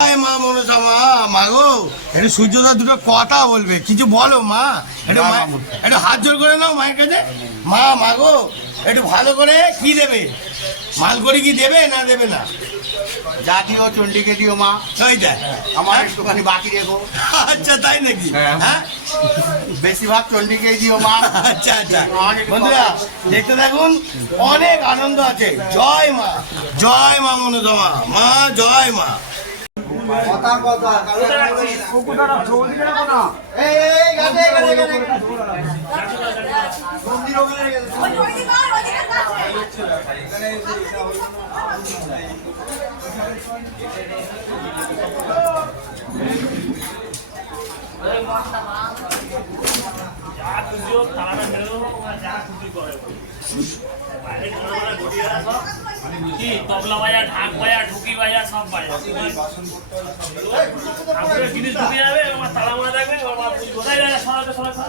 মা মনসা মা গো একটু সূর্যদা দুটো কথা বলবে, কিছু বলো মা। একটু হাত জোর করে নাও মায়ের কাছে। মা গো একটু ভালো করে কি দেবে, মাল করে কি দেবে না দেবে না? যা দিও চণ্ডীকে দিও মা, ওই দেখ আমার একটুখানি বাকি রেখো। আচ্ছা তাই নাকি? হ্যাঁ বেশিরভাগ চণ্ডীকেই দিও মা। আচ্ছা আচ্ছা বন্ধুরা দেখতে থাকুন, অনেক আনন্দ আছে। জয় মা, জয় মা মনসা মা, জয় মা। কি তবলা বাজা, ঢাক বাজা, ঢুকি বাজা, সব বাজা জিনিস ঢুকে যাবে। আমার তালা মারা থাকবে, কোথায় যায় সরাতে সরাতে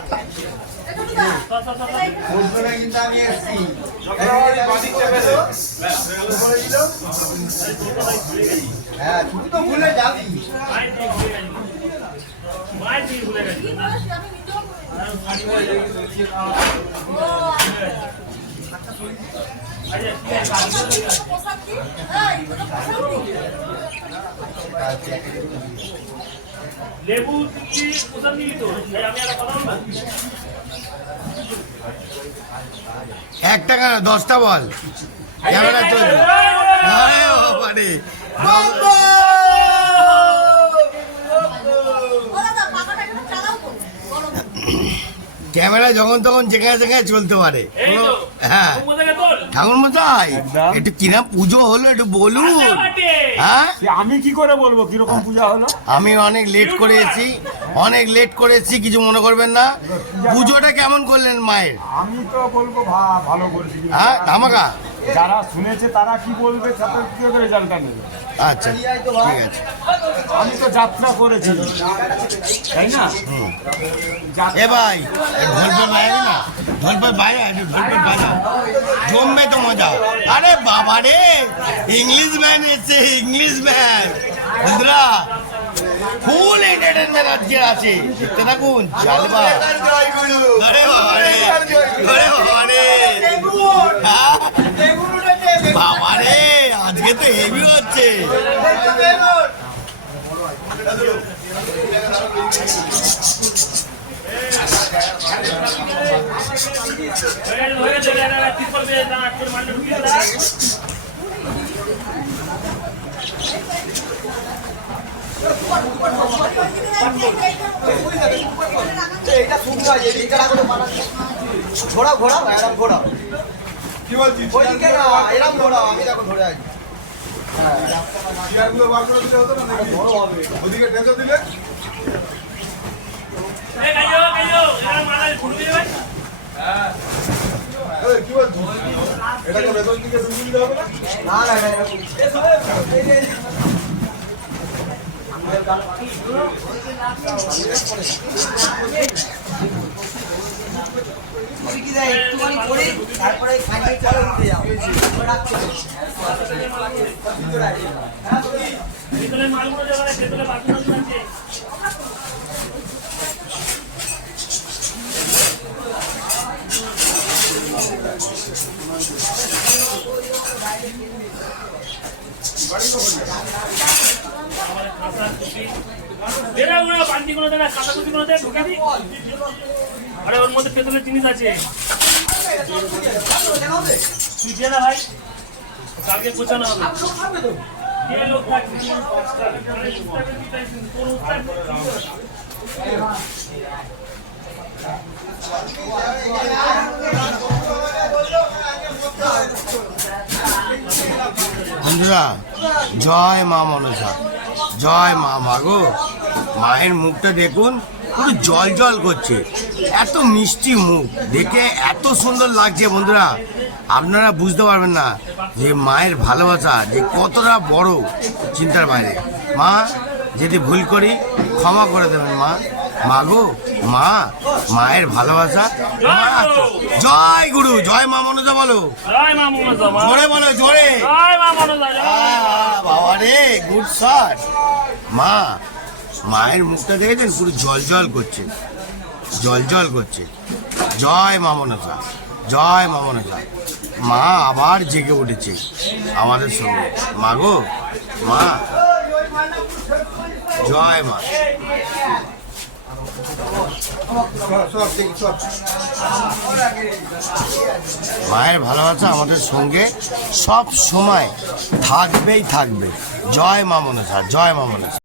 ভুলে যাবি মায়ের দিয়ে ভুলে গেছি। লেবু কি কোথা নিলি তো? আমি একটা কথা বলবো, 1 টাকা না 10টা বল। ক্যামেরা চলছে। আরে বাবারে ক্যামেরা যখন তখন যেখানে যেখানে চলতে পারে। হ্যাঁ ঠাকুর মশাই একটু কিরম পুজো হলো একটু বলুন। হ্যাঁ আমি কি করে বলবো কিরকম পূজা হলো? আমি অনেক লেট করে এসেছি, অনেক লেট করে এসেছি, কিছু মনে করবেন না। পুজোটা কেমন করলেন মায়ের? আমি তো বলবো ভালো করেছি। হ্যাঁ ধামাকা। যারা শুনেছে তারা কি বলবে, তাদের কি করে রেজাল্টটা নেবে? আচ্ছা ঠিক আছে। আমি তো যাত্রা করেছি, তাই না? এ ভাই ঢোলপের বাজাবি না? ঢোলপের বাজা, ঢোলপের বাজা, জমবে তো মজা। আরে বাবা রে, ইংলিশ ম্যান এসছে, ইংলিশ ম্যান। বন্ধুরা ফুল এন্টারটেনমেন্ট আজকে আছে, দেখতে থাকুন। চালবা আরে বাবা রে, আরে বাবা রে, হ্যাঁ বাবা রে, আজকে তো হেভি হচ্ছে। ঘোড়া ঘোড়া এরম ঘোড়া কি বলছিস? এরম ঘোড়া আমি দেখো ধরে আছি। ওদিকে টেনে দিলে কি বলছিস? এটাকে ভেতর দিকে ঢুকিয়ে দিতে হবে না? না একটুখানি করে তারপরে উঠে যাও। মালগুলো যাবে, ভেতরে বাথরুম আছে। আরে ওর মধ্যে পেতলের জিনিস আছে, তুই দে না ভাই, কালকে গোছানো হবে। লোক থাকবে বন্ধুরা জয় মা মনসা, জয় মা। মাগো মায়ের মুখটা দেখুন, পুরো জল জল করছে, এত মিষ্টি মুখ দেখে এত সুন্দর লাগছে। বন্ধুরা আপনারা বুঝতে পারবেন না যে মায়ের ভালোবাসা যে কতটা বড়, চিন্তার বাইরে। মা যদি ভুল করি ক্ষমা করে দেবেন মা। মা গো মা, মায়ের ভালোবাসা। জয় গুরু, জয় মা মনসা বলো, জয় মা মনসা মা। জোরে বলো জোরে। জয় মা মনসা, জয়। বাবা রে, গুড শট। মা, মায়ের মুখটা দেখেছেন পুরো জল জল করছে, জল জল করছে। জয় মা মনসা, জয় মা মনসা। মা আবার জেগে উঠেছে আমাদের সঙ্গে। মা গো মা, জয় মা। মায়ের ভালোবাসা আমাদের সঙ্গে সব সময় থাকবেই থাকবে। জয় মা মনসা, জয় মা মনসা।